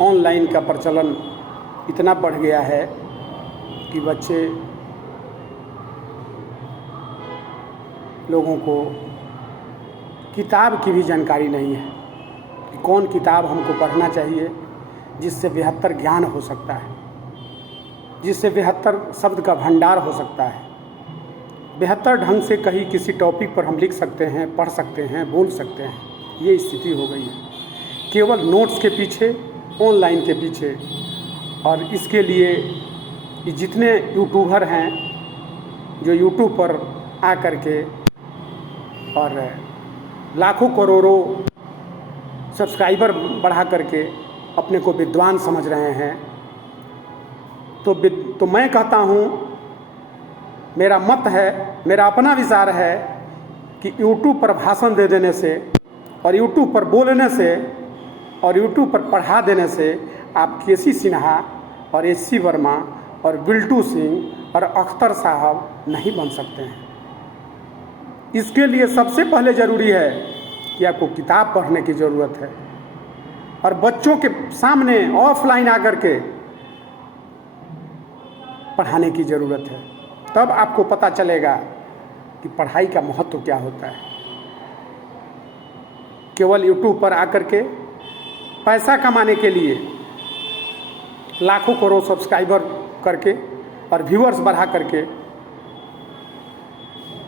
Online का प्रचलन इतना बढ़ गया है कि बच्चे लोगों को किताब की भी जानकारी नहीं है कि कौन किताब हमको पढ़ना चाहिए जिससे बेहतर ज्ञान हो सकता है, जिससे बेहतर शब्द का भंडार हो सकता है, बेहतर ढंग से कहीं किसी टॉपिक पर हम लिख सकते हैं, पढ़ सकते हैं, बोल सकते हैं। ये स्थिति हो गई है केवल नोट्स के पीछे, ऑनलाइन के पीछे। और इसके लिए जितने यूट्यूबर हैं जो यूट्यूब पर आ कर के और लाखों करोड़ों सब्सक्राइबर बढ़ा करके अपने को विद्वान समझ रहे हैं, तो मैं कहता हूँ, मेरा मत है, मेरा अपना विचार है कि यूट्यूब पर भाषण दे देने से और यूट्यूब पर बोलने से और यूट्यूब पर पढ़ा देने से आप केसी सिन्हा और एस.सी. वर्मा और बिल्टू सिंह और अख्तर साहब नहीं बन सकते हैं। इसके लिए सबसे पहले ज़रूरी है कि आपको किताब पढ़ने की ज़रूरत है और बच्चों के सामने ऑफलाइन आकर के पढ़ाने की ज़रूरत है। तब आपको पता चलेगा कि पढ़ाई का महत्व क्या होता है। केवल यूट्यूब पर आकर के पैसा कमाने के लिए लाखों करोड़ सब्सक्राइबर करके और व्यूअर्स बढ़ा करके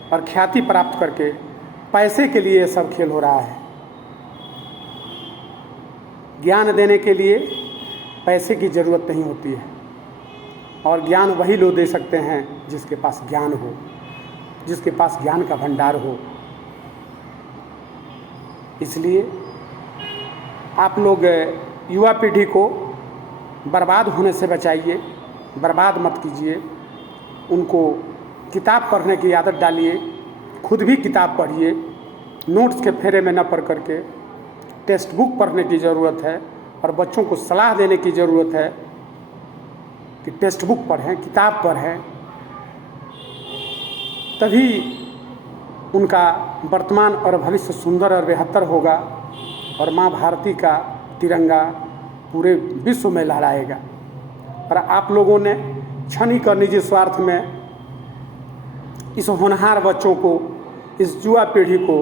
और ख्याति प्राप्त करके पैसे के लिए सब खेल हो रहा है। ज्ञान देने के लिए पैसे की ज़रूरत नहीं होती है और ज्ञान वही लोग दे सकते हैं जिसके पास ज्ञान हो, जिसके पास ज्ञान का भंडार हो। इसलिए आप लोग युवा पीढ़ी को बर्बाद होने से बचाइए, बर्बाद मत कीजिए। उनको किताब पढ़ने की आदत डालिए, खुद भी किताब पढ़िए, नोट्स के फेरे में न पढ़ करके टेक्स्ट बुक पढ़ने की ज़रूरत है और बच्चों को सलाह देने की ज़रूरत है कि टेक्स्ट बुक पढ़ें, किताब पढ़ें, तभी उनका वर्तमान और भविष्य सुंदर और बेहतर होगा और माँ भारती का तिरंगा पूरे विश्व में लहराएगा। और आप लोगों ने क्षणिक और निजी स्वार्थ में इस होनहार बच्चों को, इस युवा पीढ़ी को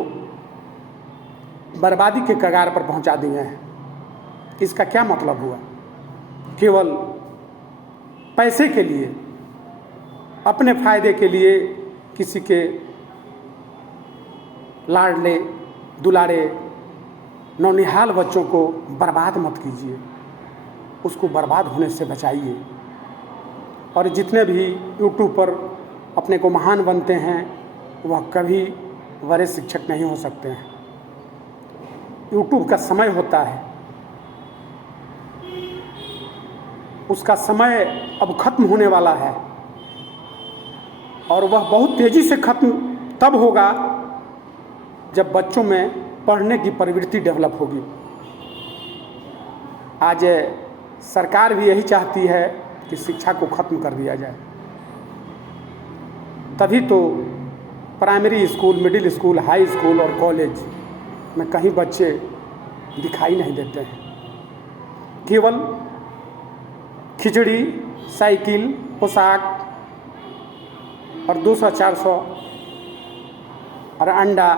बर्बादी के कगार पर पहुंचा दिए हैं। इसका क्या मतलब हुआ? केवल पैसे के लिए, अपने फायदे के लिए किसी के लाडले दुलारे नौनिहाल बच्चों को बर्बाद मत कीजिए, उसको बर्बाद होने से बचाइए। और जितने भी यूट्यूब पर अपने को महान बनते हैं वह कभी वरिष्ठ शिक्षक नहीं हो सकते हैं। यूट्यूब का समय होता है, उसका समय अब खत्म होने वाला है और वह बहुत तेज़ी से खत्म तब होगा जब बच्चों में पढ़ने की प्रवृत्ति डेवलप होगी। आज सरकार भी यही चाहती है कि शिक्षा को खत्म कर दिया जाए, तभी तो primary school, middle school, high school और कॉलेज में कहीं बच्चे दिखाई नहीं देते हैं। केवल खिचड़ी, साइकिल, पोशाक और 200-400 और अंडा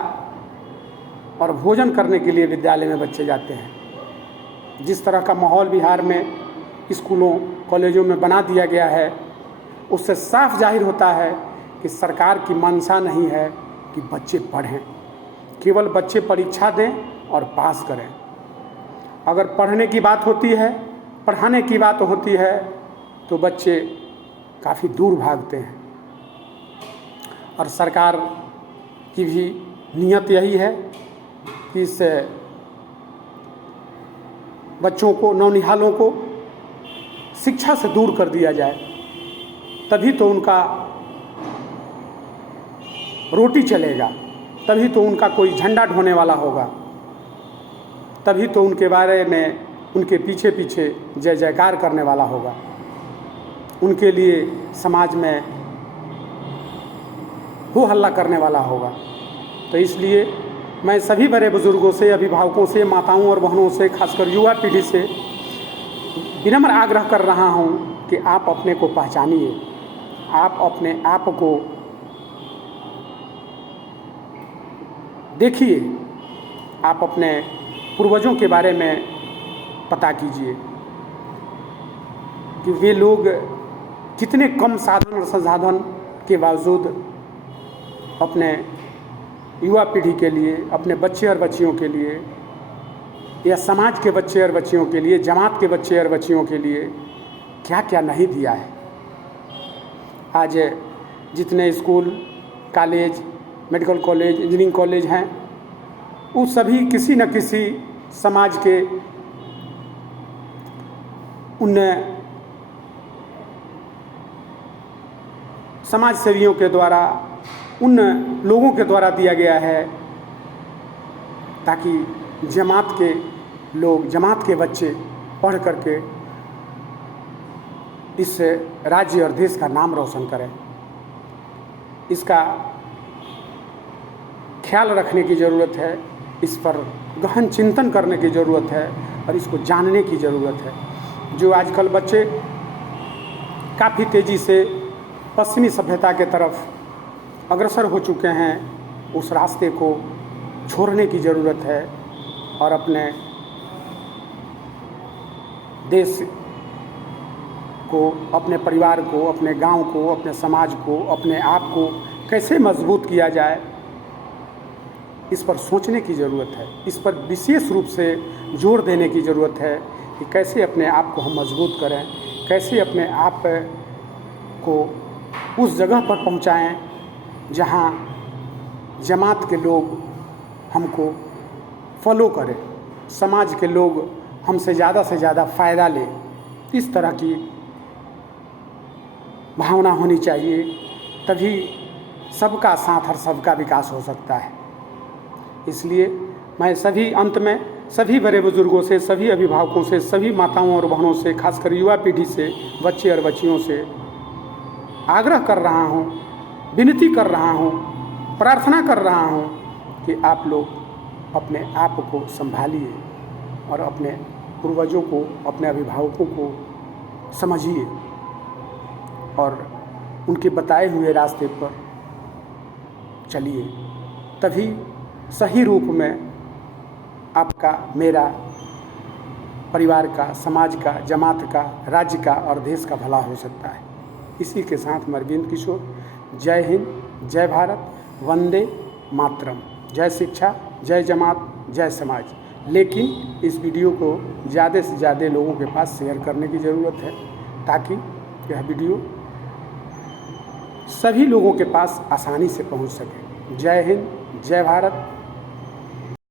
और भोजन करने के लिए विद्यालय में बच्चे जाते हैं। जिस तरह का माहौल बिहार में स्कूलों, कॉलेजों में बना दिया गया है, उससे साफ जाहिर होता है कि सरकार की मंशा नहीं है कि बच्चे पढ़ें, केवल बच्चे परीक्षा दें और पास करें। अगर पढ़ने की बात होती है, पढ़ाने की बात होती है तो बच्चे काफ़ी दूर भागते हैं। और सरकार की भी नीयत यही है कि इस बच्चों को, नौनिहालों को शिक्षा से दूर कर दिया जाए, तभी तो उनका रोटी चलेगा, तभी तो उनका कोई झंडा ढोने वाला होगा, तभी तो उनके बारे में, उनके पीछे पीछे जय जयकार करने वाला होगा, उनके लिए समाज में हो हल्ला करने वाला होगा। तो इसलिए मैं सभी बड़े बुजुर्गों से, अभिभावकों से, माताओं और बहनों से, खासकर युवा पीढ़ी से विनम्र आग्रह कर रहा हूँ कि आप अपने को पहचानिए, आप अपने आप को देखिए, आप अपने पूर्वजों के बारे में पता कीजिए कि वे लोग कितने कम साधन और संसाधन के बावजूद अपने युवा पीढ़ी के लिए, अपने बच्चे और बच्चियों के लिए, या समाज के बच्चे और बच्चियों के लिए, जमात के बच्चे और बच्चियों के लिए क्या क्या नहीं दिया है। आज जितने school, college, medical college, engineering college हैं, वो सभी किसी न किसी समाज के उन समाज सेवियों के द्वारा, उन लोगों के द्वारा दिया गया है ताकि जमात के लोग, जमात के बच्चे पढ़ करके इस राज्य और देश का नाम रोशन करें। इसका ख्याल रखने की ज़रूरत है, इस पर गहन चिंतन करने की ज़रूरत है और इसको जानने की ज़रूरत है। जो आजकल बच्चे काफ़ी तेज़ी से पश्चिमी सभ्यता के तरफ अग्रसर हो चुके हैं, उस रास्ते को छोड़ने की ज़रूरत है और अपने देश को, अपने परिवार को, अपने गांव को, अपने समाज को, अपने आप को कैसे मजबूत किया जाए, इस पर सोचने की ज़रूरत है। इस पर विशेष रूप से जोर देने की ज़रूरत है कि कैसे अपने आप को हम मजबूत करें, कैसे अपने आप को उस जगह पर पहुंचाएं जहां जमात के लोग हमको फॉलो करें, समाज के लोग हमसे ज़्यादा से ज़्यादा फ़ायदा लें। इस तरह की भावना होनी चाहिए, तभी सबका साथ और सबका विकास हो सकता है। इसलिए मैं सभी अंत में सभी बड़े बुजुर्गों से, सभी अभिभावकों से, सभी माताओं और बहनों से, खासकर युवा पीढ़ी से, बच्चे और बच्चियों से आग्रह कर रहा हूँ, विनती कर रहा हूँ, प्रार्थना कर रहा हूँ कि आप लोग अपने आप को संभालिए और अपने पूर्वजों को, अपने अभिभावकों को समझिए और उनके बताए हुए रास्ते पर चलिए। तभी सही रूप में आपका, मेरा, परिवार का, समाज का, जमात का, राज्य का और देश का भला हो सकता है। इसी के साथ मैं अरविंद किशोर, जय हिंद, जय भारत, वंदे मातरम, जय शिक्षा, जय जमात, जय समाज। लेकिन इस वीडियो को ज़्यादा से ज़्यादा लोगों के पास शेयर करने की ज़रूरत है ताकि यह वीडियो सभी लोगों के पास आसानी से पहुंच सके। जय हिंद, जय भारत,